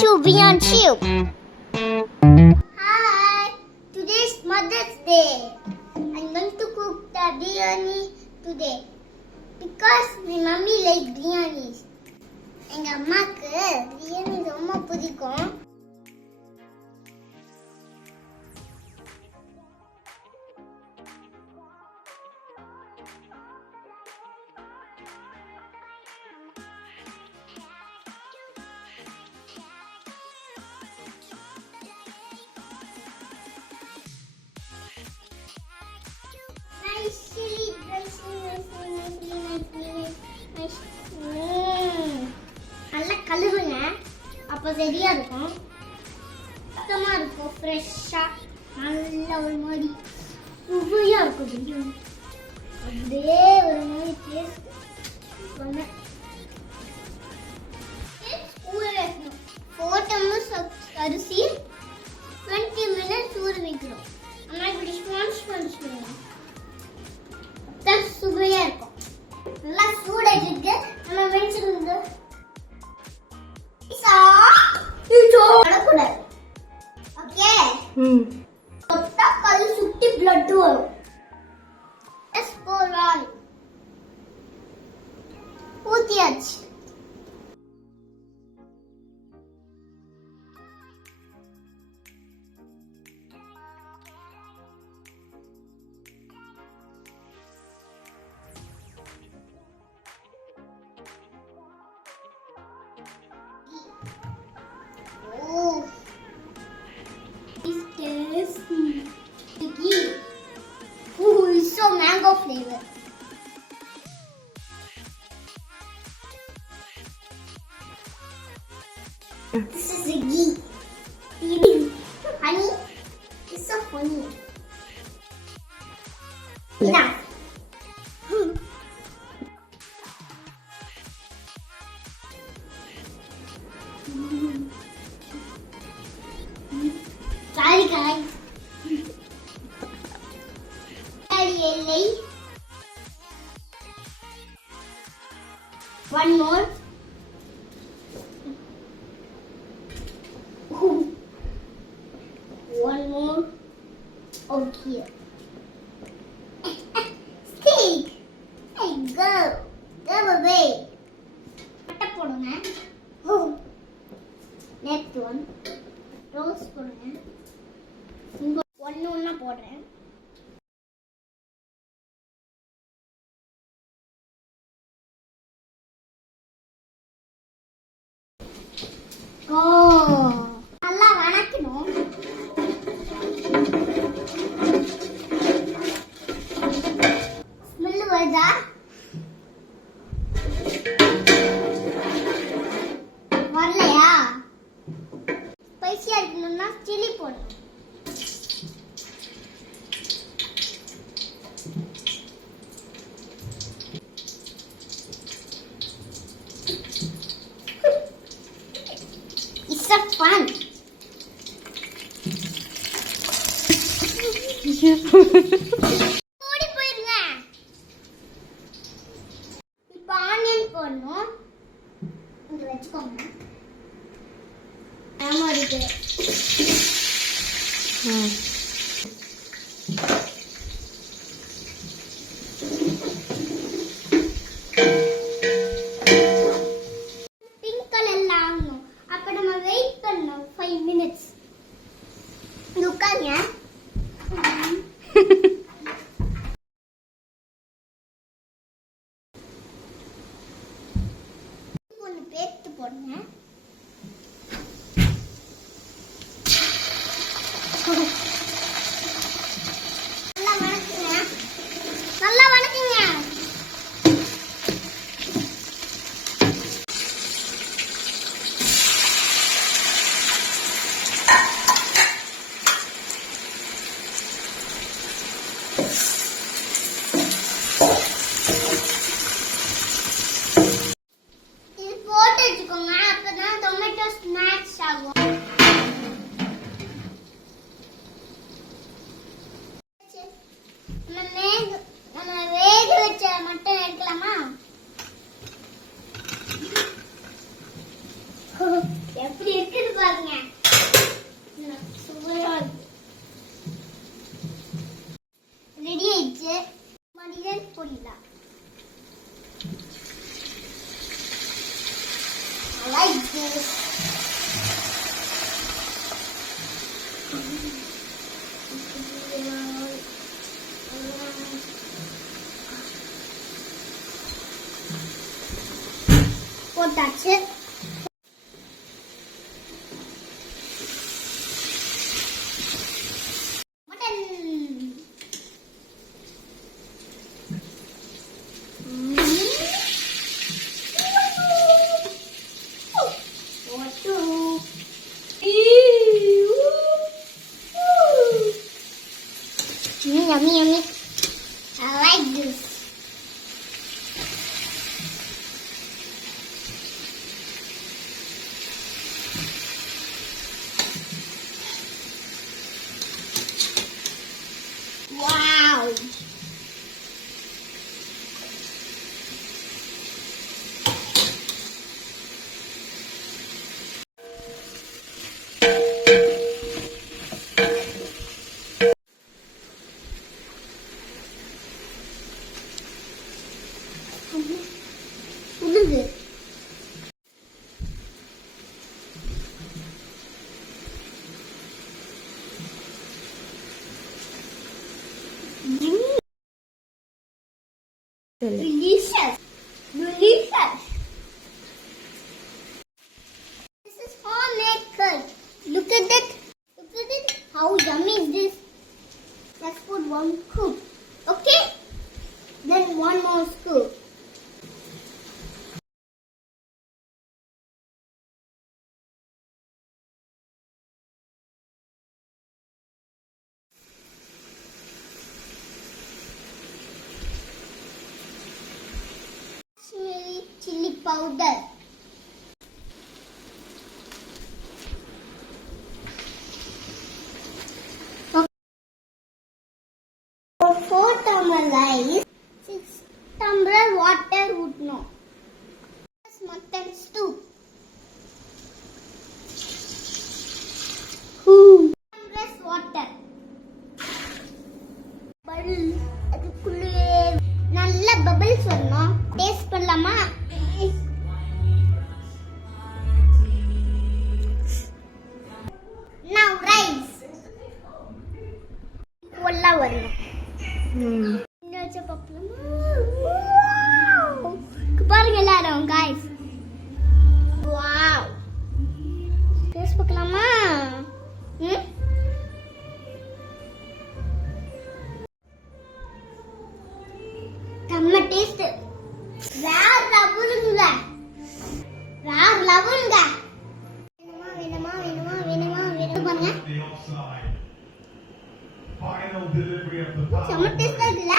to Beyond Tube. Hi, today's Mother's Day. I'm going to cook the biryani today because my mummy like biryani. எங்க அம்மாக்கு பிரியாணி ரொம்ப பிடிக்கும். நல்லா கழுவுங்க, அப்போ சரியா இருக்கும், சுத்தமா இருக்கும், ஃப்ரெஷ்ஷா நல்ல ஒரு மாதிரி சுவையா இருக்கும் பிரியாணி. அப்படியே ஒரு மாதிரி டேஸ்ட் சொன்னேன். ஊற வைக்கணும். 4 டம்ளர் அரிசி 20 மினிட்ஸ் ஊற வைக்கணும். ஆனால் இப்படி ஸ்பான்ஸ் பண்ணணும், சுவையா இருக்கும். நல்லா சூடாயிட்டு நம்ம வெஞ்சிருந்து ஓகே. தொட்டா கல்லு சுட்டி பிளட் வரும். ஊத்தியாச்சு. Mango flavor. This is the ghee. Honey, it's so funny. Yeah. Sorry guys. One more. One more. Okay. Steak. Hey, go. Go away. Pata podunga. Next one. Roast podunga. One podren. நல்லா வணக்கணும். ஸ்மெல் வருதா? வரலையா? ஸ்பைசியா இருக்கணும்னா சில்லி போடணும். Fun. ஓடி போயிருங்க. இப்போ ஆனியன் போடணும். இங்க வெச்சுக்கோங்க. ஆமா இருக்கு. பிங்க் கலர்ல ஆகணும். அப்ப நம்ம வெயிட் பண்ணணும் 5 minutes. உட்காருங்க. ஒன்று பேஸ்ட் போடுங்க. நல்லா வணக்குங்க. நல்லா வணக்குங்க. அப்பதான் டொமேட்டோ ஸ்மாஷ் ஆகும். நம்ம வேக வச்ச மட்டும் எடுக்கலாமா? எப்படி இருக்குது this. போட்டாச்சு. Mutton yummy, yummy. I like this. Wow. உளுந்து delicious. Delicious. This is homemade curd. Look at it. Look at it. How yummy is this? Let's put one scoop. Okay? Then one more scoop. Chili powder. For 4 tumbler rice, 6 tumbler water would know. Mutton stew. 2 tumblers water. Bubble. அதுக்குள்ளே நல்ல பபிள்ஸ் வரணும். டேஸ்ட் பண்ணலாமா? Now rice. ஒல்லா வரணும். இன்னொரு பாப்பலாமா? Wow. பாருங்க எல்லாரும் guys. Wow. டேஸ்ட் பார்க்கலாமா? நம்ம டேஸ்ட் வேற லெவலுங்க. வேற லெவலுங்க. வேணுமா பாருங்க. Final delivery of the செம்ம டேஸ்டா இருக்குல்ல?